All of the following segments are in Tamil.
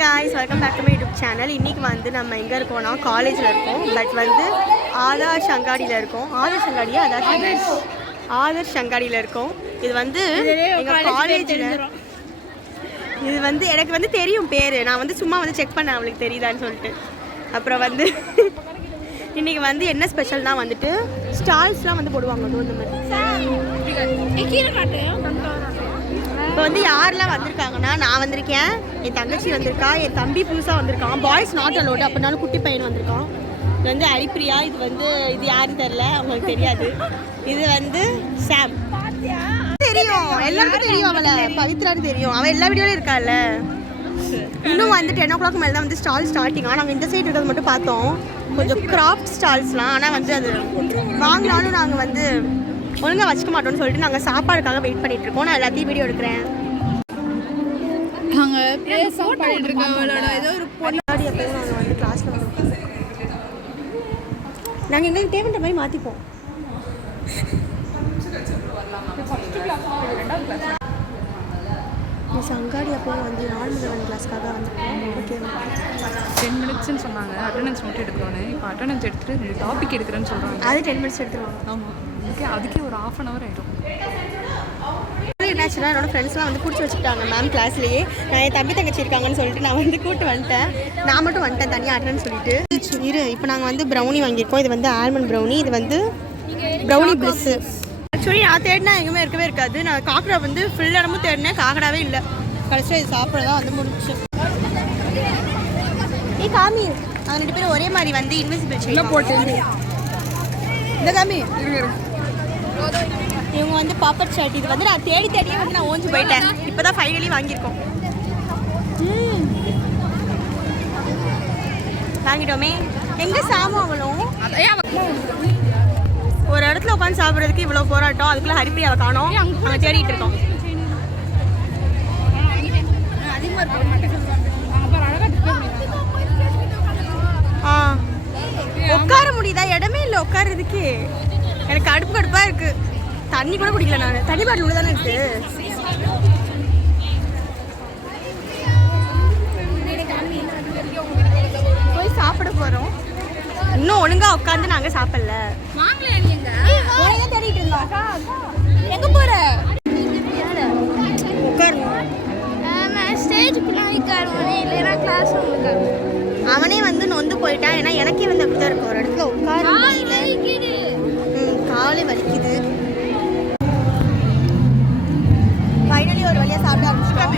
guys, welcome back to my YouTube channel. இன்னைக்கு வந்து நம்ம எங்க இருக்கோம்னா காலேஜ்ல இருக்கோம். பட் வந்து ஆதர்ஷ் சங்காடியில இருக்கோம். ஆதர்ஷ் சங்காடியா ஆதர்ஷ் சங்காடியில இருக்கோம். இது வந்து எங்க காலேஜ்ல இது வந்து எனக்கு வந்து தெரியும் பேரு. நான் வந்து சும்மா வந்து செக் பண்ணேன் அவளுக்கு தெரியுதான்னு சொல்லிட்டு. அப்புறம் வந்து இன்னைக்கு வந்து என்ன ஸ்பெஷல்னா வந்துட்டு ஸ்டால்ஸ்லாம் வந்து போடுவாங்க இந்த மாதிரி. இப்போ வந்து யாரெல்லாம் வந்திருக்காங்கன்னா நான் வந்திருக்கேன், என் தங்கச்சி வந்திருக்கா, என் தம்பி புதுசாக வந்திருக்கான். பாய்ஸ் நாட் அலோடு, அப்படின்னாலும் குட்டி பையன் வந்திருக்கான். இது வந்து அரிப்பிரியா, இது யாருன்னு தெரில, அவங்களுக்கு தெரியாது. இது வந்து சாம் தெரியும், எல்லாருக்கும் தெரியும். அவளை பவித்ரான்னு தெரியும், அவள் எல்லா வீடியோலையும் இருக்காள். இன்னும் வந்து 10 o'clock மேலே தான் வந்து ஸ்டால் ஸ்டார்டிங். நாங்கள் இந்த சைடு இருக்கிறது மட்டும் பார்த்தோம், கொஞ்சம் கிராஃப்ட் ஸ்டால்ஸ்லாம். ஆனால் வந்து அது வாங்கினாலும் நாங்கள் வந்து ஒழுங்காக வச்சுக்க மாட்டோம்னு சொல்லிட்டு நாங்கள் சாப்பாடுக்காக வெயிட் பண்ணிட்டு இருக்கோம். நான் எல்லாத்தையும் வீடியோ எடுக்கிறேன். நாங்கள் பண்ணிட்டு இருக்கோம். ஏதோ ஒரு பொண்ணாடி எப்போயும் நாங்கள் வந்து கிளாஸில் வந்து நாங்கள் எங்களுக்கு தேவைன்ற மாதிரி மாற்றிப்போம். சங்காடி அப்போ வந்து 4 மணி கிளாஸ்க்காக வந்துருக்கோம். ஓகே 10 minutes சொன்னாங்க. அட்டெண்டன்ஸ் நோட் எடுக்கிறோன்னு. இப்போ அட்டெண்டன்ஸ் எடுத்துகிட்டு டாபிக் எடுக்கிறேன்னு சொல்கிறாங்க. அது 10 minutes எடுத்துருவாங்க. ஆமாம், அதுக்கே ஒரு 1/2 hour ஆகிடும். என்னாச்சுன்னா என்னோட ஃப்ரெண்ட்ஸ்லாம் வந்து பிடிச்சி வச்சுக்கிட்டாங்க மேம் கிளாஸ்லேயே. நான் என் தம்பி தங்கச்சி இருக்காங்கன்னு சொல்லிட்டு நான் வந்து கூப்பிட்டு வந்துட்டேன். நான் மட்டும் வந்துட்டேன் தனியாக அட்டன்னு சொல்லிட்டு. இரு, இப்போ நாங்கள் வந்து ப்ரௌனி வாங்கியிருக்கோம். இது வந்து ஆல்மண்ட் ப்ரௌனி, இது வந்து ப்ரௌனி பிளிஸ்ஸு. ஆக்சுவலி நான் தேடினா எங்கேயுமே இருக்கவே இருக்காது. நான் காக்கடா வந்து ஃபுல் இடமும் தேடினேன், காக்கடாவே இல்லை. கடைசியாக இது சாப்பிட்றதா வந்து முடிச்சு. காமி அவங்க 2 பேரும் ஒரே மாதிரி வந்து இன்விசிபிள் செயின் போட்டு இந்த காமி இவங்க வந்து பாப்பட் ஷர்ட். இது வந்து நான் தேடியே வந்து நான் ஓஞ்சு போயிட்டேன். இப்போ தான் ஃபைனலி வாங்கியிருக்கோம். வாங்கிட்டோமே. எங்கே சாமாங்களும் ஒரு இடத்துல உட்காந்து சாப்பிட்றதுக்கு இவ்வளோ போராட்டம். அதுக்குள்ளே ஹரிப்பிரியாவை காணோம். நாங்கள் தேடிட்டு இருக்கோம். உட்கார முடியுதா? இடமே இல்லை உட்கார்றதுக்கு. எனக்கு கடுப்பாக இருக்குது. தண்ணி கூட குடிக்கல நான். தண்ணி பாட்டில் உள்ள தானே இருக்கு. போய் சாப்பிட போகிறோம். இன்னும் ஒழுங்காக உட்காந்து நாங்கள் சாப்பிடல. தேடிட்டு இருந்தோம். எங்கே போகிற? அவனே வந்து நொந்து போயிட்டான். ஏன்னா எனக்கே வந்து அப்படிதான் இருக்கும். ஒரு இடத்துல உட்கார காலை வலிக்குது. ஃபைனலி ஒரு வழியாக சாப்பிட ஆரம்பிச்சிட்டோம்.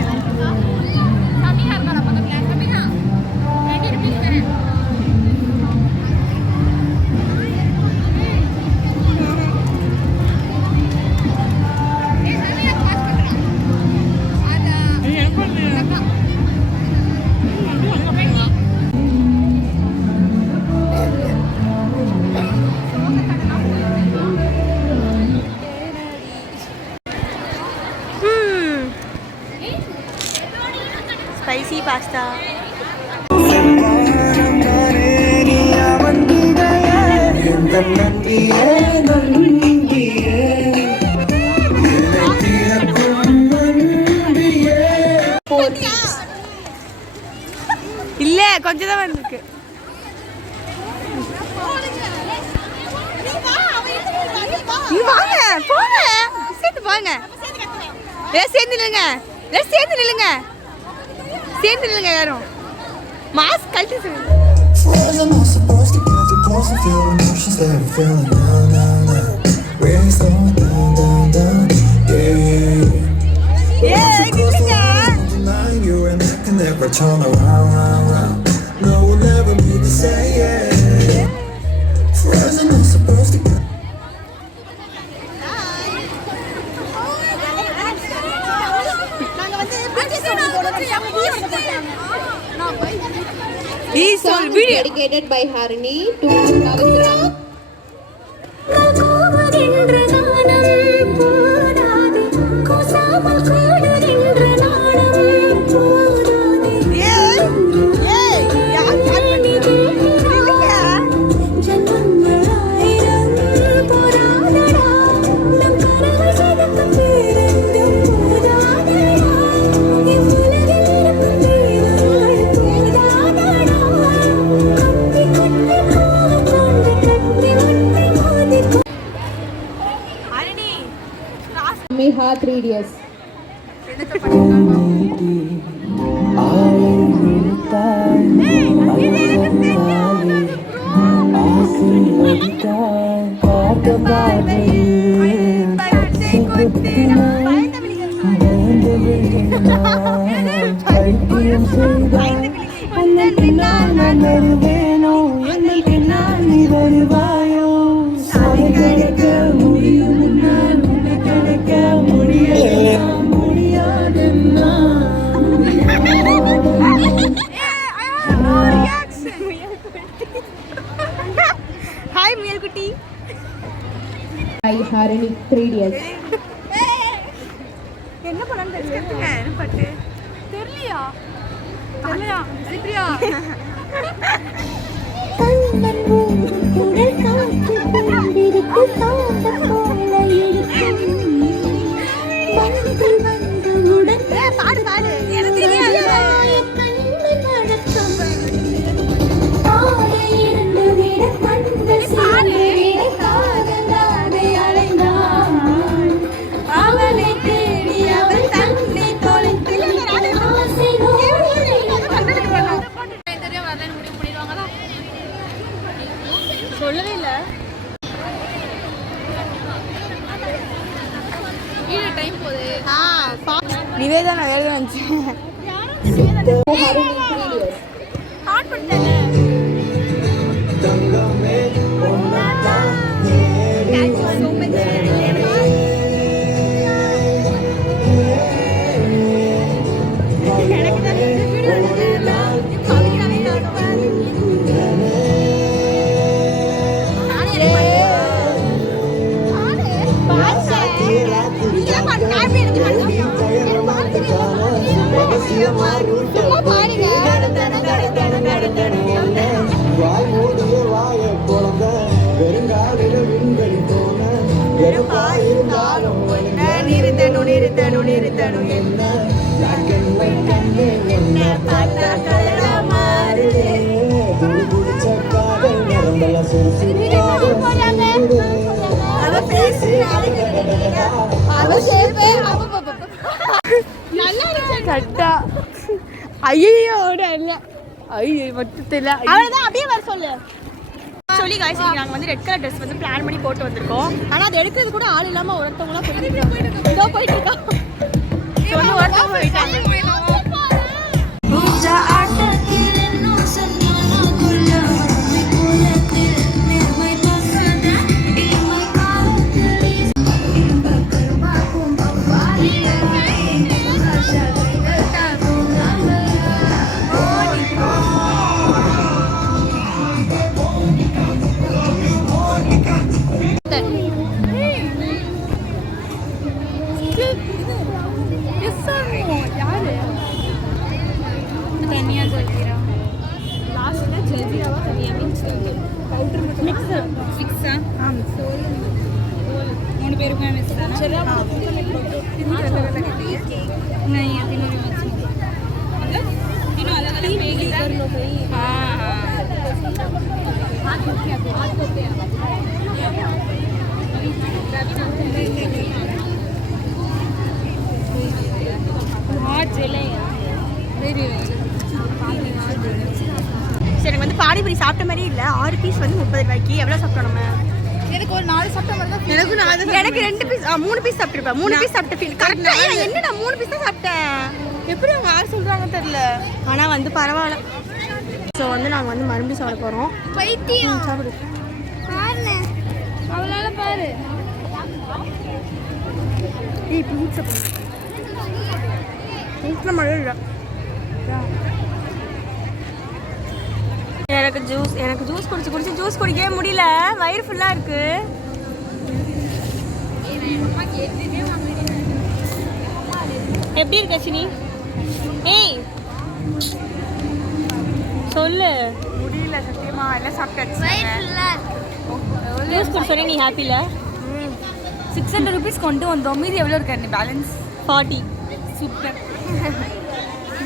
Spicy pasta. இல்ல கொஞ்சம் தான் வந்திருக்கு. வாங்க போங்க, சேர்ந்து போங்க. சேர்ந்து நில்லுங்க, சேர்ந்து நில்லுங்க, சேர்ந்து நில்லுங்க. யாரும் மாஸ்க் கழட்டி சொல்லுங்க. Dedicated by Harini to Pavitra. years. Hi முயல் குட்டி. By Harini, 3 years. என்ன பண்ணான்னு தெரிஞ்சுக்கிறதுங்க என்ன பட்டு தெரியலையா தெரியலையா ஹரிப்ரியா பாடு பாடு எனக்கு தெரியாது. சொல்லவே இல்லை. டைம் போகுது. நிவேதா வேலை வந்துச்சு. Harini, 3 years. ஆட் பண்ணிட்டேன். ஐயோ இல்ல ஐயோ மட்டும் தெரியல. அவ்வளவுதான் அப்படியே வர சொல்லு சொல்லி காய்ஸ். நாங்கள் வந்து ரெட் கலர் ட்ரெஸ் வந்து பிளான் பண்ணி போட்டு வந்திருக்கோம். ஆனால் அது எடுக்கிறது கூட ஆள் இல்லாமல் ஒருத்தவங்களாம் போயிட்டு இருக்கா. சொல்லி ஒருத்தவங்க போயிட்டாங்க. சரி வந்து பானிபூரி சாப்பிட்ட மாதிரி இல்லை. 6 பீஸ் வந்து 30 ரூபாய்க்கு. எவ்வளோ சாப்பிட்டோம் நம்ம? எனக்கு ஒரு 4 சாப்பிட்ட மாதிரி தான். எனக்கு 2 பீஸ் 3 பீஸ் சாப்பிட்டுருப்பேன். 3 பீஸ் சாப்பிட்ட ஃபீல் கரெக்டாக. என்ன நான் 3 பீஸ் தான் சாப்பிட்டேன். எப்படி அவங்க யார் சொல்கிறாங்க தெரியல. ஆனால் வந்து பரவாயில்ல. ஸோ வந்து நாங்கள் வந்து மறுபடியும் சாப்பிட போகிறோம். பைத்தியம் சாப்பிடு அவளால பாரு. ஏய் ப்ளீஸ் சாப்பிடு. வீட்டில் மழை இல்லை. எனக்கு ஜூஸ் குடிச்சு ஜூஸ் குடிக்கவே முடியல. வயிறு ஃபுல்லாக இருக்கு. எப்படி இருக்க சினி? ஏய் சொல்லு. முடியல சத்தியமா. எல்லாம் சாப்பிட்டாச்சு. ஜூஸ் குடிச்ச நீ ஹாப்பியில் 600 rupees கொண்டு வந்தோம். மீதி எவ்வளோ இருக்கா நீ பேலன்ஸ்? 40. சூப்பர்.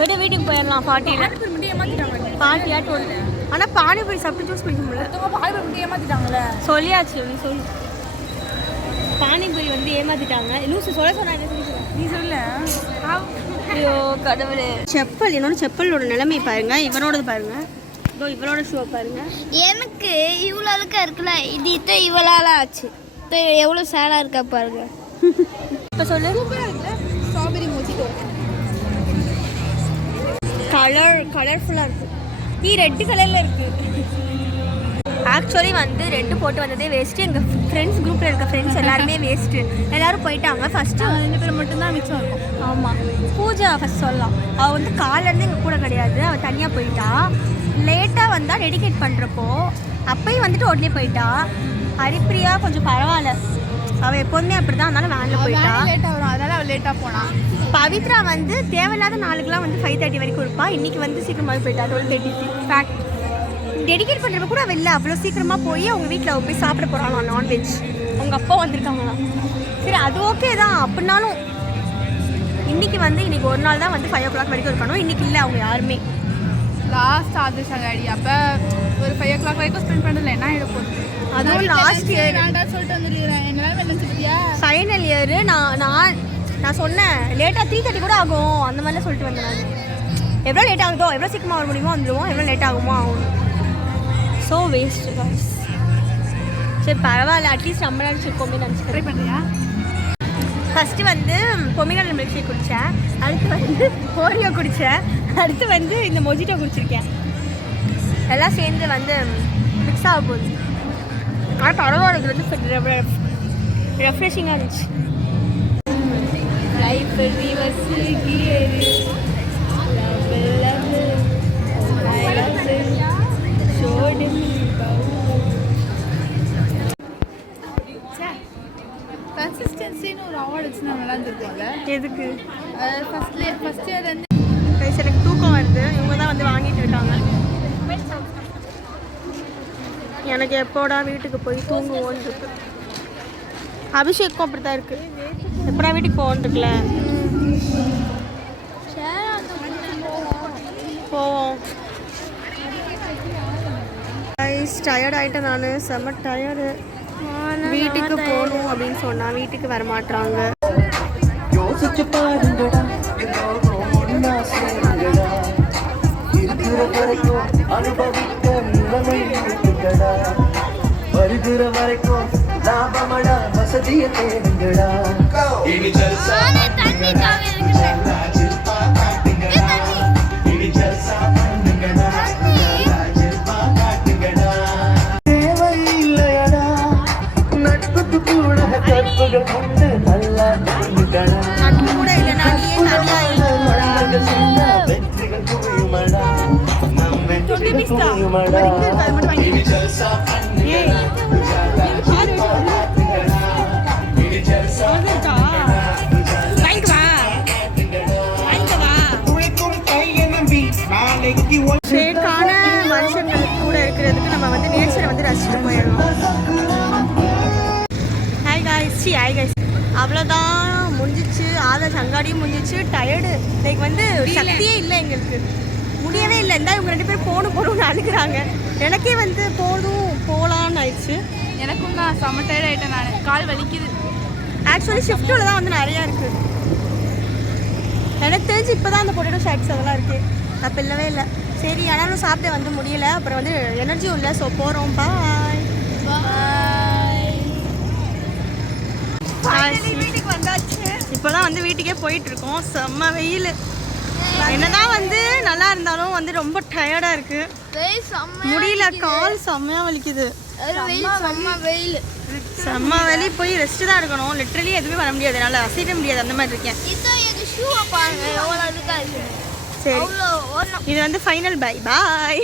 விட வீட்டுக்கு போயிடலாம். 40ல் பாட்டியா 12. ஆனால் பானிபூரி சாப்பிட்டு ஜூஸ் குடிக்க முடியல. பானிபூரி ஏமாத்திட்டாங்களே. சொல்லியாச்சு நீ சொல்லு. பானிபூரி வந்து ஏமாத்திட்டாங்க. லூசு சொல்ல சொன்னாங்க. நீ சொல்லு. ஐயோ கடவுளே. செப்பல் என்னோட செப்பலோட நிலைமை பாருங்க, இவனோடது பாருங்க, இதோ இவனோட ஷூ பாருங்க. எனக்கு இவ்வளோ அழுக்கா இருக்குல்ல, இது இப்போ இவ்வளோ ஆச்சு. இப்போ எவ்வளோ சேடாக இருக்கா பாருங்க. இப்போ சொல்லு. Strawberry mojito. கலர்ஃபுல்லாக இருக்குது. ரெட் கலரில் இருக்குது. ஆக்சுவலி வந்து ரெட்டு போட்டு வந்ததே வேஸ்ட்டு. எங்கள் ஃப்ரெண்ட்ஸ் குரூப்பில் இருக்க ஃப்ரெண்ட்ஸ் எல்லாருமே வேஸ்ட்டு. எல்லோரும் போயிட்டாங்க. ஃபஸ்ட்டு 2 பேர் மட்டும்தான் மிச்சம் இருக்கும். ஆமாம், பூஜா ஃபஸ்ட் சொல்லலாம். அவள் வந்து காலேருந்து எங்கள் கூட கிடையாது, அவள் தனியாக போயிட்டா. லேட்டாக வந்தால் டெடிகேட் பண்ணுறப்போ அப்பயும் வந்துட்டு உடனே போயிட்டா. ஹரிப்ரியா கொஞ்சம் பரவாயில்ல, அவள் எப்போதுமே அப்படி தான், அதனால வேனில் போயிட்டா. லேட்டாக வரும், அதனால் அவள் லேட்டாக போனான். பவித்ரா வந்து தேவையில்லாத நாளுக்குலாம் வந்து 5:30 வரைக்கும் இருப்பா. இன்றைக்கி வந்து சீக்கிரமாக போயிட்டா, 12:30. ஃபேக்ட். டெடிகேட் பண்ணுறப்ப கூட வெளில அவ்வளோ சீக்கிரமாக போய் அவங்க வீட்டில் அவள் போய் சாப்பிட போகிறாங்களாம் நான்வெஜ். அவங்க அப்பா வந்திருக்காங்களாம். சரி அது ஓகே தான். அப்படின்னாலும் இன்றைக்கி ஒரு நாள் தான் வந்து 5 o'clock வரைக்கும் இருக்கணும். இன்றைக்கி இல்லை அவங்க யாருமே. லாஸ்ட் ஆதிஷா காடி அப்போ ஒரு 5 o'clock வரைக்கும் ஸ்பெண்ட் பண்ணுறதுல என்ன ஆகிட போகுது. அதுவும் லாஸ்ட் இயர் வேண்டாம் சொல்லிட்டு வந்துருக்கிறேன். எங்களால் நினச்சி பார்த்தியா ஃபைனல் இயரு. நான் சொன்னேன் லேட்டாக 3:30 கூட ஆகும் அந்த மாதிரிலாம் சொல்லிட்டு வந்தேன். நான் எவ்வளோ லேட் ஆகுதோ, எவ்வளோ சீக்கிரமாக வர முடியுமோ வந்துடுவோம், எவ்வளோ லேட் ஆகுமோ ஆகும். So waste guys. சரி பரவாயில்ல, அட்லீஸ்ட் நம்ம நினச்சிருக்கோமே நினச்சி ட்ரை பண்ணுறியா? ஃபஸ்ட்டு வந்து பொமிக்ரேனட் மில்க் ஷேக் குடித்தேன், அடுத்து வந்து ஓரியோ குடித்தேன், அடுத்து வந்து இந்த மொஜிட்டோ குடிச்சிருக்கேன். எல்லாம் சேர்ந்து வந்து மிக்ஸ் ஆக போகுது. ஆனால் பரவாயில்ல, இது வந்து ரெஃப்ரெஷிங்காக இருந்துச்சு. லைஃப் கன்சிஸ்டன்சின்னு ஒரு அவார்டு வச்சுன்னா நல்லா இருந்திருக்கும்ல. எதுக்கு? ஃபஸ்ட் இயர் வந்து எனக்கு தூக்கம் வருது. இவங்க தான் வந்து வாங்கிட்டு இருக்காங்க. எனக்கு எப்போடா வீட்டுக்கு போய் தூங்குவோன்னு இருக்கு. அபிஷேக்கும் அப்படி தான் இருக்குது. எப்படா வீட்டுக்கு போவோன்னு இருக்குல்ல. போவோம். டயர்ட் ஆகிட்டேன் நான், செம்ம டயர்டு. வீட்டுக்கு போகணும் அப்படின்னு சொன்னால் வீட்டுக்கு வரமாட்டாங்க. யோசிச்சு பாருங்கடா, ஒன்னா சேருங்கடா, இருக்கிற வரைக்கும் அனுபவிக்க நிலைமை இருக்குங்கடா, வருகிற வரைக்கும் லாபமடா, வசதியை தேடுங்கடா. இனி ஜல்சா பண்ணுங்கடா, ஜில்பா காட்டுங்கடா, இனி ஜல்சா பண்ணுங்கடா, ஜில்பா காட்டுங்கடா. தேவையில்லையடா நட்புக்கு கூட கற்புகள் உண்டு, நல்லா தெரிஞ்சுக்கடா. நட்பு கூட இல்லைனா நீயே தனியாக வெற்றிகள் குவியுமடா, நம் வெற்றிகள் குவியுமடா. இனி ஜல்சா பண்ணுங்கடா, ஜில்பா காட்டுங்கடா, இனி ஜல்சா ஃபேக்கான மனுஷங்களுக்கு கூட இருக்கிறதுக்கு நம்ம வந்து நேச்சரை வந்து ரசிச்சுட்டு போயிடலாம். ஹாய் காய்ஸ், அவ்வளோதான் முடிஞ்சிச்சு. ஆதர்ஸ் அங்காடியும் முடிஞ்சிச்சு. டயர்டு, லைக் வந்து சக்தியே இல்லை எங்களுக்கு, முடியவே இல்லை. இருந்தால் இவங்க 2 பேரும் போகணும்னு அழுகிறாங்க. எனக்கே வந்து போகலான்னு ஆயிடுச்சு. எனக்கும் நான் செம்ம டயர்ட் ஆகிட்டேன். நான் கால் வலிக்குது. ஆக்சுவலி ஷிஃப்ட்டில் தான் வந்து நிறையா இருக்குது. எனக்கு தெரிஞ்சு இப்போ தான் அந்த பொட்டேட்டோ ஷேக்ஸ் அதெல்லாம் இருக்குது. அப்போ இல்லவே இல்லை. சரி ஆனாலும் சாப்பிட வந்து முடியலை. அப்புறம் வந்து எனர்ஜியும் இல்லை. ஸோ போகிறோம். பாய். வீட்டுக்கு வந்தாச்சு. இப்போலாம் வந்து வீட்டுக்கே போயிட்டுருக்கோம். செம்ம வெயில். என்னதான் வந்து நல்லா இருந்தாலும் வந்து ரொம்ப டயர்டாக இருக்குது. முடியல, கால் செம்மையாக வலிக்குது. செம்ம வெளி போய் ரெஸ்ட் தான் எடுக்கணும். லிட்ரலி எதுவுமே பண்ண முடியாது, என்னால் அசைக்க முடியாது, அந்த மாதிரி இருக்கேன். சரி, இது வந்து ஃபைனல். Bye bye.